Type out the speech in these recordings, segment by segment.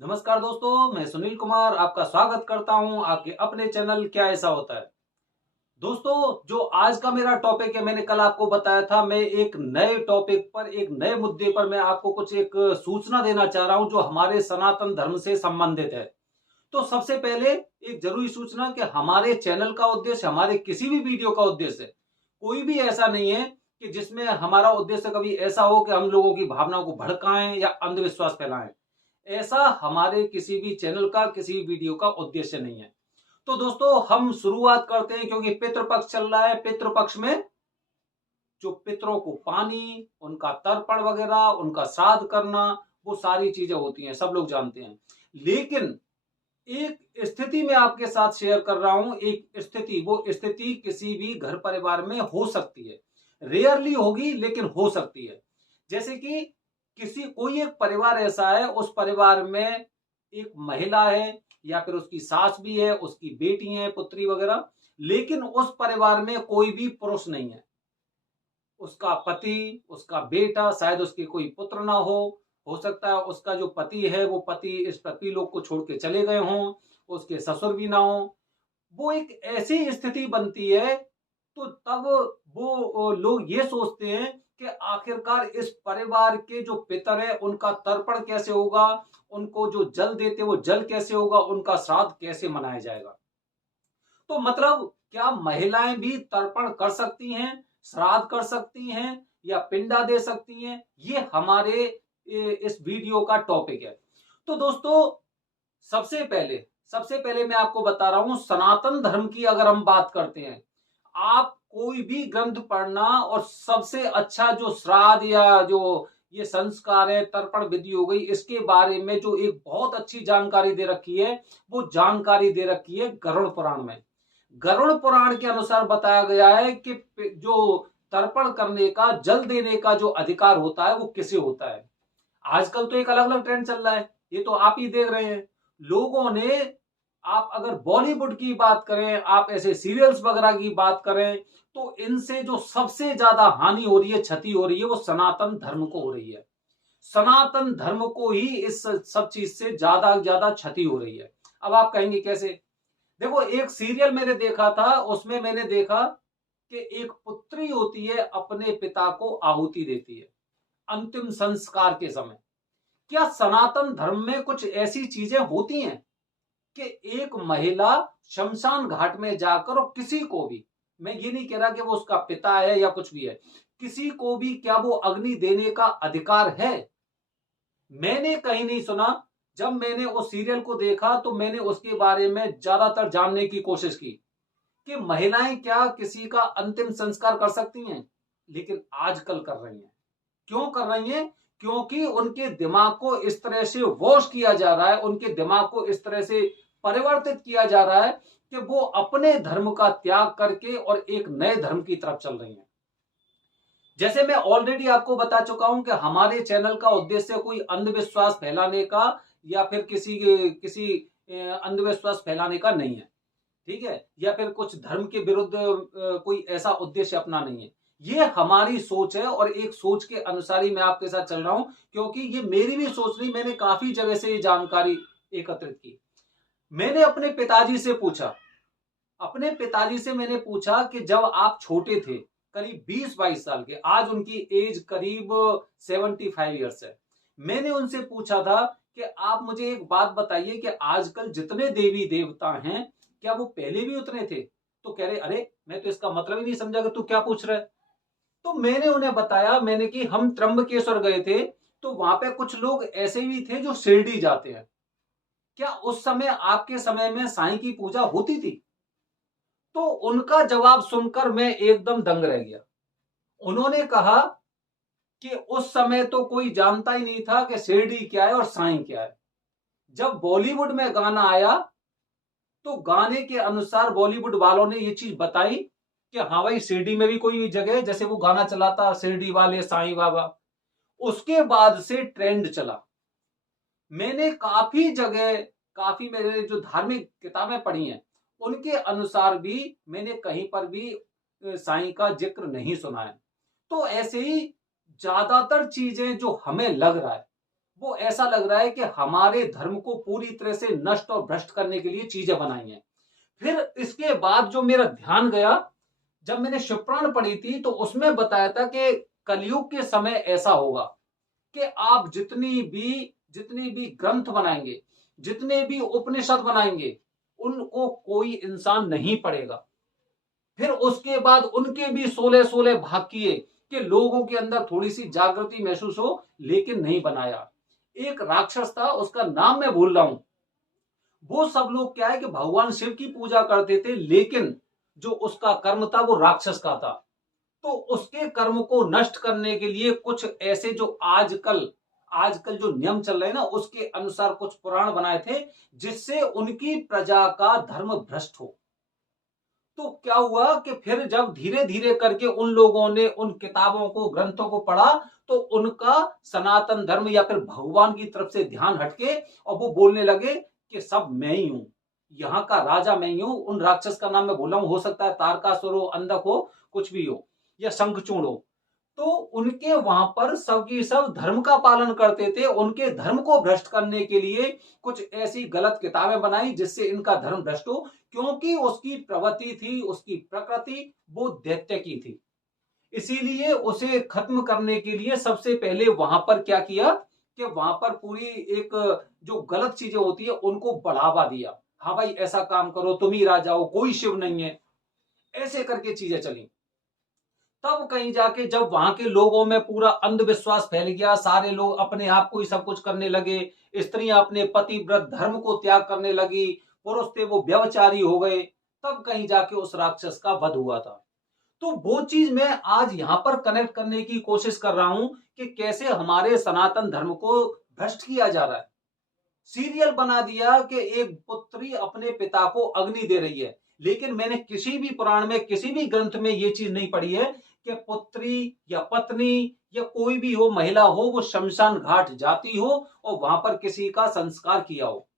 नमस्कार दोस्तों, मैं सुनील कुमार आपका स्वागत करता हूं आपके अपने चैनल क्या ऐसा होता है। दोस्तों, जो आज का मेरा टॉपिक है, मैंने कल आपको बताया था, मैं एक नए टॉपिक पर, एक नए मुद्दे पर मैं आपको कुछ एक सूचना देना चाह रहा हूं जो हमारे सनातन धर्म से संबंधित है। तो सबसे पहले एक जरूरी सूचना कि हमारे चैनल का उद्देश्य, हमारे किसी भी वीडियो का उद्देश्य कोई भी ऐसा नहीं है कि जिसमें हमारा उद्देश्य कभी ऐसा हो कि हम लोगों की भावनाओं को भड़काएं या अंधविश्वास फैलाएं। ऐसा हमारे किसी भी चैनल का, किसी भी वीडियो का उद्देश्य नहीं है। तो दोस्तों, हम शुरुआत करते हैं क्योंकि पितृपक्ष चल रहा है। पितृपक्ष में जो पितरों को पानी, उनका तर्पण वगैरह, उनका श्राद्ध करना, वो सारी चीजें होती हैं, सब लोग जानते हैं। लेकिन एक स्थिति में आपके साथ शेयर कर रहा हूं, एक स्थिति, वो स्थिति किसी भी घर परिवार में हो सकती है। रेयरली होगी लेकिन हो सकती है। जैसे कि किसी कोई एक परिवार ऐसा है, उस परिवार में एक महिला है या फिर उसकी सास भी है, उसकी बेटी है, पुत्री वगैरह, लेकिन उस परिवार में कोई भी पुरुष नहीं है। उसका पति, उसका बेटा, शायद उसके कोई पुत्र ना हो सकता है उसका जो पति है वो पति इस पति लोग को छोड़ के चले गए हों, उसके ससुर भी ना हो। वो एक ऐसी स्थिति बनती है, तो तब वो लोग ये सोचते हैं कि आखिरकार इस परिवार के जो पितर है उनका तर्पण कैसे होगा, उनको जो जल देते वो जल कैसे होगा, उनका श्राद्ध कैसे मनाया जाएगा। तो मतलब क्या महिलाएं भी तर्पण कर सकती हैं, श्राद्ध कर सकती हैं या पिंडा दे सकती हैं? ये हमारे इस वीडियो का टॉपिक है। तो दोस्तों, सबसे पहले मैं आपको बता रहा हूं, सनातन धर्म की अगर हम बात करते हैं, आप कोई भी ग्रंथ पढ़ना, और सबसे अच्छा जो श्राद्ध या जो ये संस्कार है, तर्पण विधि हो गई, इसके बारे में जो एक बहुत अच्छी जानकारी दे रखी है, वो जानकारी दे रखी है गरुड़ पुराण में। गरुड़ पुराण के अनुसार बताया गया है कि जो तर्पण करने का, जल देने का जो अधिकार होता है वो किसे होता है। आजकल तो एक अलग अलग ट्रेंड चल रहा है, ये तो आप ही देख रहे हैं। लोगों ने, आप अगर बॉलीवुड की बात करें, आप ऐसे सीरियल्स वगैरह की बात करें, तो इनसे जो सबसे ज्यादा हानि हो रही है, क्षति हो रही है, वो सनातन धर्म को हो रही है। सनातन धर्म को ही इस सब चीज से ज्यादा ज्यादा क्षति हो रही है। अब आप कहेंगे कैसे? देखो, एक सीरियल मैंने देखा था, उसमें मैंने देखा कि एक पुत्री होती है, अपने पिता को आहुति देती है अंतिम संस्कार के समय। क्या सनातन धर्म में कुछ ऐसी चीजें होती हैं कि एक महिला शमशान घाट में जाकर, और किसी को भी, मैं ये नहीं कह रहा कि वो उसका पिता है या कुछ भी है, किसी को भी क्या वो अग्नि देने का अधिकार है? मैंने कहीं नहीं सुना। जब मैंने उस सीरियल को देखा तो मैंने उसके बारे में ज्यादातर जानने की कोशिश की कि महिलाएं क्या किसी का अंतिम संस्कार कर सकती हैं, लेकिन आजकल कर रही हैं। क्यों कर रही हैं? क्योंकि उनके दिमाग को इस तरह से वॉश किया जा रहा है, उनके दिमाग को इस तरह से परिवर्तित किया जा रहा है कि वो अपने धर्म का त्याग करके और एक नए धर्म की तरफ चल रही हैं। जैसे मैं ऑलरेडी आपको बता चुका हूं कि हमारे चैनल का उद्देश्य कोई अंधविश्वास फैलाने का या फिर किसी किसी अंधविश्वास फैलाने का नहीं है, ठीक है, या फिर कुछ धर्म के विरुद्ध कोई ऐसा उद्देश्य अपना नहीं है। ये हमारी सोच है और एक सोच के अनुसार ही मैं आपके साथ चल रहा हूं, क्योंकि ये मेरी भी सोच नहीं, मैंने काफी जगह से ये जानकारी एकत्रित की। मैंने अपने पिताजी से मैंने पूछा कि जब आप छोटे थे, करीब 20-22 साल के, आज उनकी एज करीब 75 ईयर्स है। मैंने उनसे पूछा था कि आप मुझे एक बात बताइए कि आजकल जितने देवी देवता हैं, क्या वो पहले भी उतने थे? तो कह रहे, अरे मैं तो इसका मतलब ही नहीं समझा कि तू क्या पूछ रहा है। तो मैंने उन्हें बताया, मैंने कि हम त्र्यंबकेश्वर गए थे, तो वहां पे कुछ लोग ऐसे भी थे जो शिरडी जाते हैं। क्या उस समय, आपके समय में साईं की पूजा होती थी? तो उनका जवाब सुनकर मैं एकदम दंग रह गया। उन्होंने कहा कि उस समय तो कोई जानता ही नहीं था कि शिरडी क्या है और साईं क्या है। जब बॉलीवुड में गाना आया, तो गाने के अनुसार बॉलीवुड वालों ने ये चीज बताई कि हाँ भाई, शिरडी में भी कोई जगह है, जैसे वो गाना चला था, शिरडी वाले साईं बाबा। उसके बाद से ट्रेंड चला। मैंने काफी जगह, काफी मेरे जो धार्मिक किताबें पढ़ी हैं, उनके अनुसार भी मैंने कहीं पर भी साईं का जिक्र नहीं सुना है। तो ऐसे ही ज्यादातर चीजें जो हमें लग रहा है, वो ऐसा लग रहा है कि हमारे धर्म को पूरी तरह से नष्ट और भ्रष्ट करने के लिए चीजें बनाई हैं। फिर इसके बाद जो मेरा ध्यान गया, जब मैंने शिवपुराण पढ़ी थी तो उसमें बताया था कि कलयुग के समय ऐसा होगा कि आप जितनी भी ग्रंथ बनाएंगे, जितने भी उपनिषद बनाएंगे, उनको कोई इंसान नहीं पढ़ेगा। फिर उसके बाद उनके भी 16-16 भाग किए कि लोगों के अंदर थोड़ी सी जागृति महसूस हो, लेकिन नहीं बनाया। एक राक्षस था, उसका नाम मैं भूल रहा हूं। वो सब लोग क्या है कि भगवान शिव की पूजा करते थे, लेकिन जो उसका कर्म था वो राक्षस का था। तो उसके कर्म को नष्ट करने के लिए कुछ ऐसे जो आजकल आजकल जो नियम चल रहे हैं ना, उसके अनुसार कुछ पुराण बनाए थे, जिससे उनकी प्रजा का धर्म भ्रष्ट हो। तो क्या हुआ कि फिर जब धीरे धीरे करके उन लोगों ने उन किताबों को, ग्रंथों को पढ़ा, तो उनका सनातन धर्म या फिर भगवान की तरफ से ध्यान हटके और वो बोलने लगे कि सब मैं ही हूं, यहाँ का राजा मैं ही हूं। उन राक्षस का नाम मैं बोला हूं, हो सकता है तारकासुर हो, अंधक हो, कुछ भी हो, या शंखचूड़ हो। तो उनके वहां पर सबकी सब धर्म का पालन करते थे। उनके धर्म को भ्रष्ट करने के लिए कुछ ऐसी गलत किताबें बनाई जिससे इनका धर्म भ्रष्ट हो, क्योंकि उसकी प्रवृत्ति थी, उसकी प्रकृति वो दैत्य की थी। इसीलिए उसे खत्म करने के लिए सबसे पहले वहां पर क्या किया कि वहां पर पूरी एक जो गलत चीजें होती है उनको बढ़ावा दिया। हाँ भाई, ऐसा काम करो, तुम ही राजा हो, कोई शिव नहीं है, ऐसे करके चीजें चली। तब कहीं जाके जब वहां के लोगों में पूरा अंधविश्वास फैल गया, सारे लोग अपने आप को ही सब कुछ करने लगे, स्त्रियां अपने पतिव्रत धर्म को त्याग करने लगी, पुरुष थे वो व्यभिचारी हो गए, तब कहीं जाके उस राक्षस का वध हुआ था। तो वो चीज मैं आज यहां पर कनेक्ट करने की कोशिश कर रहा हूं कि कैसे हमारे सनातन धर्म को भ्रष्ट किया जा रहा है। सीरियल बना दिया कि एक पुत्री अपने पिता को अग्नि दे रही है, लेकिन मैंने किसी भी पुराण में, किसी भी ग्रंथ में ये चीज नहीं पढ़ी है कि पुत्री या पत्नी या कोई भी हो, महिला हो, वो शमशान घाट जाती हो और वहां पर किसी का संस्कार किया हो।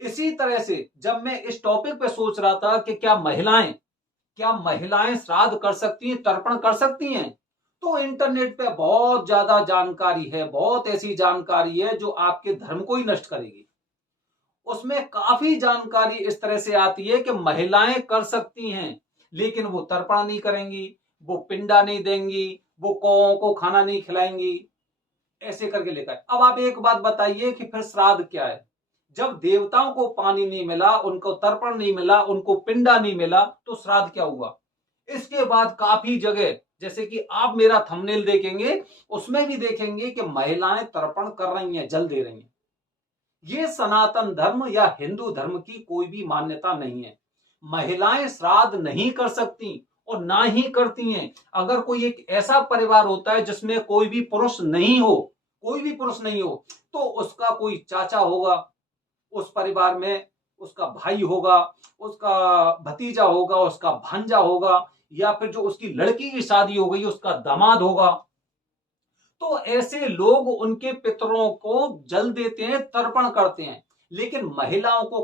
इसी तरह से जब मैं इस टॉपिक पे सोच रहा था कि क्या महिलाएं श्राद्ध कर सकती हैं, तर्पण कर सकती हैं, तो इंटरनेट पे बहुत ज्यादा जानकारी है, बहुत ऐसी जानकारी है जो आपके धर्म को ही नष्ट करेगी। उसमें काफी जानकारी इस तरह से आती है कि महिलाएं कर सकती हैं, लेकिन वो तर्पण नहीं करेंगी, वो पिंडा नहीं देंगी, वो कौओं को खाना नहीं खिलाएंगी, ऐसे करके लेकर। अब आप एक बात बताइए कि फिर श्राद्ध क्या है? जब देवताओं को पानी नहीं मिला, उनको तर्पण नहीं मिला, उनको पिंडा नहीं मिला, तो श्राद्ध क्या हुआ? इसके बाद काफी जगह, जैसे कि आप मेरा थंबनेल देखेंगे, उसमें भी देखेंगे कि महिलाएं तर्पण कर रही हैं, जल दे रही हैं। ये सनातन धर्म या हिंदू धर्म की कोई भी मान्यता नहीं है। महिलाएं श्राद्ध नहीं कर सकती और ना ही करती हैं। अगर कोई एक ऐसा परिवार होता है जिसमें कोई भी पुरुष नहीं हो, कोई भी पुरुष नहीं हो, तो उसका कोई चाचा होगा उस परिवार में, उसका भाई होगा, उसका भतीजा होगा, उसका भांजा होगा, या फिर जो उसकी लड़की की शादी हो गई उसका दामाद होगा। तो ऐसे लोग उनके पितरों को जल देते हैं, तर्पण करते हैं। लेकिन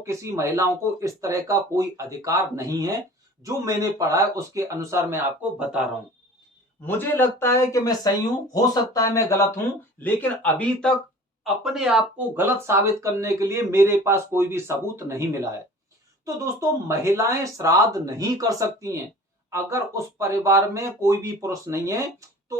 किसी महिलाओं को इस तरह का कोई अधिकार नहीं है। जो मैंने पढ़ा है उसके अनुसार मैं आपको बता रहा हूं। मुझे लगता है कि मैं सही हूं, हो सकता है मैं गलत हूं, लेकिन अभी तक अपने आप को गलत साबित करने के लिए मेरे पास कोई भी सबूत नहीं मिला है। तो दोस्तों, महिलाएं श्राद्ध नहीं कर सकती हैं। अगर उस परिवार में कोई भी पुरुष नहीं है, तो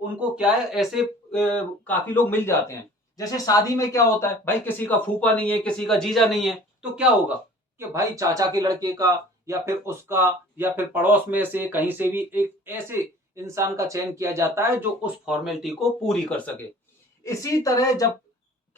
उनको क्या है, ऐसे काफी लोग मिल जाते हैं। जैसे शादी में क्या होता है भाई, किसी का फूफा नहीं है, किसी का जीजा नहीं है, तो क्या होगा कि भाई चाचा के लड़के का, या फिर उसका, या फिर पड़ोस में से कहीं से भी एक ऐसे इंसान का चयन किया जाता है जो उस फॉर्मेलिटी को पूरी कर सके। इसी तरह जब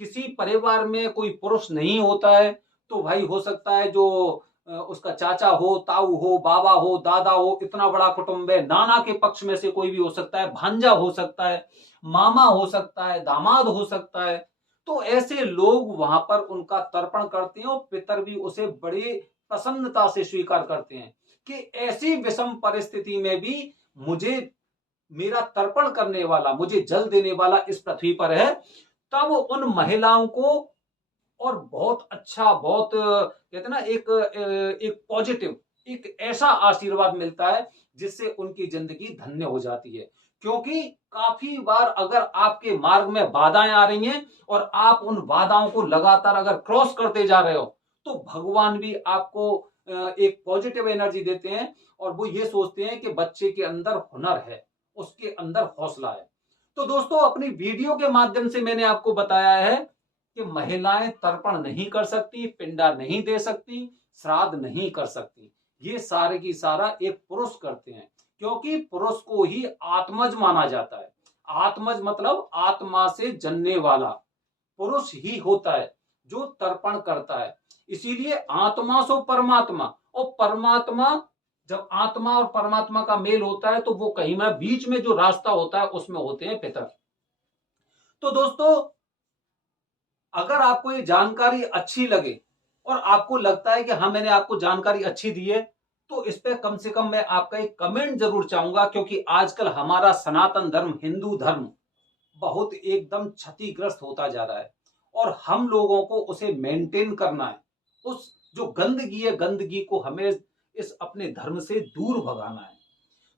किसी परिवार में कोई पुरुष नहीं होता है, तो भाई हो सकता है जो उसका चाचा हो, ताऊ हो, बाबा हो, दादा हो, इतना बड़ा कुटुंब है, नाना के पक्ष में से कोई भी हो सकता है, भांजा हो सकता है, मामा हो सकता है, दामाद हो सकता है। तो ऐसे लोग वहां पर उनका तर्पण करते हैं और पितर भी उसे बड़ी प्रसन्नता से स्वीकार करते हैं कि ऐसी विषम परिस्थिति में भी मुझे, मेरा तर्पण करने वाला, मुझे जल देने वाला इस पृथ्वी पर है। तब उन महिलाओं को और बहुत अच्छा, बहुत कहते हैं ना, एक पॉजिटिव, एक ऐसा आशीर्वाद मिलता है जिससे उनकी जिंदगी धन्य हो जाती है। क्योंकि काफी बार अगर आपके मार्ग में बाधाएं आ रही हैं और आप उन बाधाओं को लगातार अगर क्रॉस करते जा रहे हो, तो भगवान भी आपको एक पॉजिटिव एनर्जी देते हैं और वो ये सोचते हैं कि बच्चे के अंदर हुनर है, उसके अंदर हौसला है। तो दोस्तों, अपनी वीडियो के माध्यम से मैंने आपको बताया है कि महिलाएं तर्पण नहीं कर सकती, पिंडा नहीं दे सकती, श्राद्ध नहीं कर सकती। ये सारे की सारा एक पुरुष करते हैं, क्योंकि पुरुष को ही आत्मज माना जाता है। आत्मज मतलब आत्मा से जन्ने वाला पुरुष ही होता है जो तर्पण करता है। इसीलिए आत्मा सो परमात्मा, और परमात्मा, जब आत्मा और परमात्मा का मेल होता है तो वो कहीं में बीच में जो रास्ता होता है उसमें होते हैं पितर। तो दोस्तों, अगर आपको ये जानकारी अच्छी लगे और आपको लगता है कि हाँ, मैंने आपको जानकारी अच्छी दी है, तो इस पे कम से कम मैं आपका एक कमेंट जरूर चाहूंगा, क्योंकि आजकल हमारा सनातन धर्म, हिंदू धर्म बहुत एकदम क्षतिग्रस्त होता जा रहा है और हम लोगों को उसे मेंटेन करना है। उस जो गंदगी है, गंदगी को हमें इस अपने धर्म से दूर भगाना है।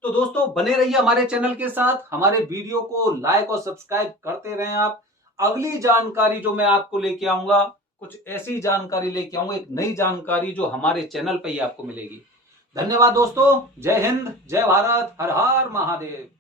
तो दोस्तों, बने रहिए हमारे चैनल के साथ, हमारे वीडियो को लाइक और सब्सक्राइब करते रहें आप। अगली जानकारी जो मैं आपको लेके आऊंगा, कुछ ऐसी जानकारी लेके आऊंगा, एक नई जानकारी जो हमारे चैनल पे ही आपको मिलेगी। धन्यवाद दोस्तों, जय हिंद, जय भारत, हर हर महादेव।